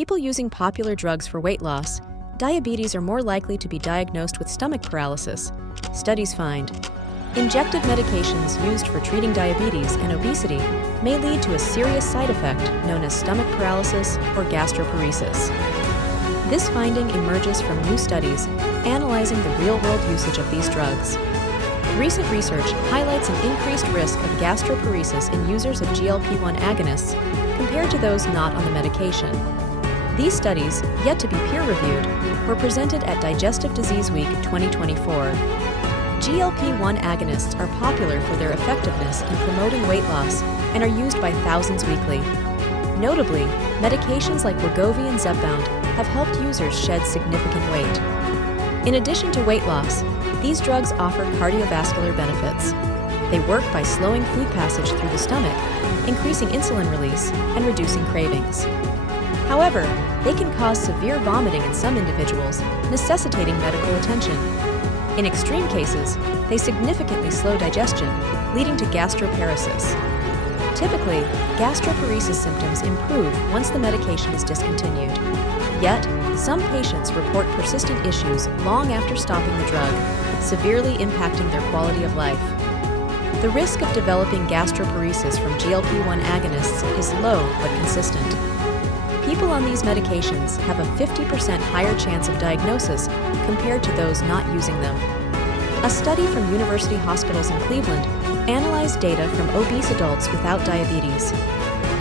people using popular drugs for weight loss, diabetes are more likely to be diagnosed with stomach paralysis. Studies find injected medications used for treating diabetes and obesity may lead to a serious side effect known as stomach paralysis or gastroparesis. This finding emerges from new studies analyzing the real-world usage of these drugs. Recent research highlights an increased risk of gastroparesis in users of GLP-1 agonists compared to those not on the medication. These studies, yet to be peer-reviewed, were presented at Digestive Disease Week 2024. GLP-1 agonists are popular for their effectiveness in promoting weight loss and are used by thousands weekly. Notably, medications like Wegovy and Zepbound have helped users shed significant weight. In addition to weight loss, these drugs offer cardiovascular benefits. They work by slowing food passage through the stomach, increasing insulin release, and reducing cravings. However, they can cause severe vomiting in some individuals, necessitating medical attention. In extreme cases, they significantly slow digestion, leading to gastroparesis. Typically, gastroparesis symptoms improve once the medication is discontinued. Yet, some patients report persistent issues long after stopping the drug, severely impacting their quality of life. The risk of developing gastroparesis from GLP-1 agonists is low but consistent. People on these medications have a 50% higher chance of diagnosis compared to those not using them. A study from University Hospitals in Cleveland analyzed data from obese adults without diabetes.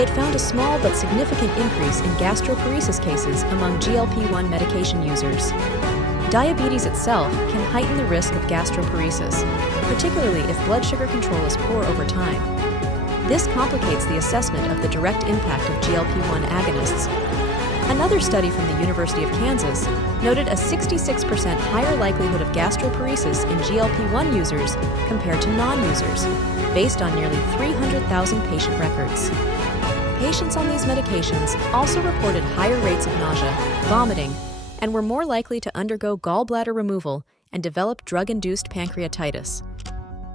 It found a small but significant increase in gastroparesis cases among GLP-1 medication users. Diabetes itself can heighten the risk of gastroparesis, particularly if blood sugar control is poor over time. This complicates the assessment of the direct impact of GLP-1 agonists. Another study from the University of Kansas noted a 66% higher likelihood of gastroparesis in GLP-1 users compared to non-users, based on nearly 300,000 patient records. Patients on these medications also reported higher rates of nausea, vomiting, and were more likely to undergo gallbladder removal and develop drug-induced pancreatitis.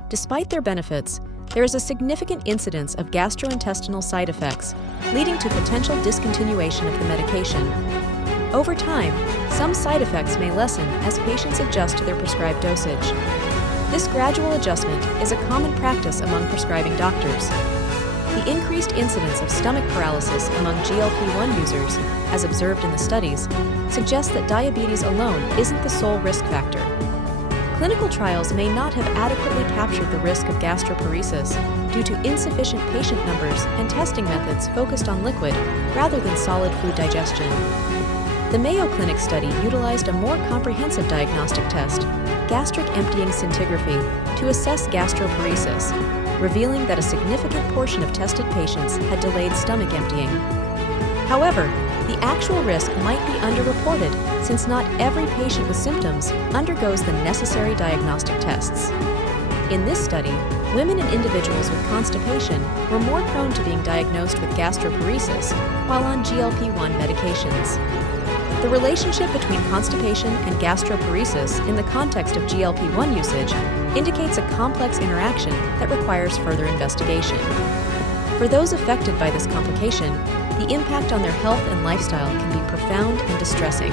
Despite their benefits, there is a significant incidence of gastrointestinal side effects, leading to potential discontinuation of the medication. Over time, some side effects may lessen as patients adjust to their prescribed dosage. This gradual adjustment is a common practice among prescribing doctors. The increased incidence of stomach paralysis among GLP-1 users, as observed in the studies, suggests that diabetes alone isn't the sole risk factor. Clinical trials may not have adequately captured the risk of gastroparesis due to insufficient patient numbers and testing methods focused on liquid rather than solid food digestion. The Mayo Clinic study utilized a more comprehensive diagnostic test, gastric emptying scintigraphy, to assess gastroparesis, revealing that a significant portion of tested patients had delayed stomach emptying. However, the actual risk might be underreported since not every patient with symptoms undergoes the necessary diagnostic tests. In this study, women and individuals with constipation were more prone to being diagnosed with gastroparesis while on GLP-1 medications. The relationship between constipation and gastroparesis in the context of GLP-1 usage indicates a complex interaction that requires further investigation. For those affected by this complication, the impact on their health and lifestyle can be profound and distressing.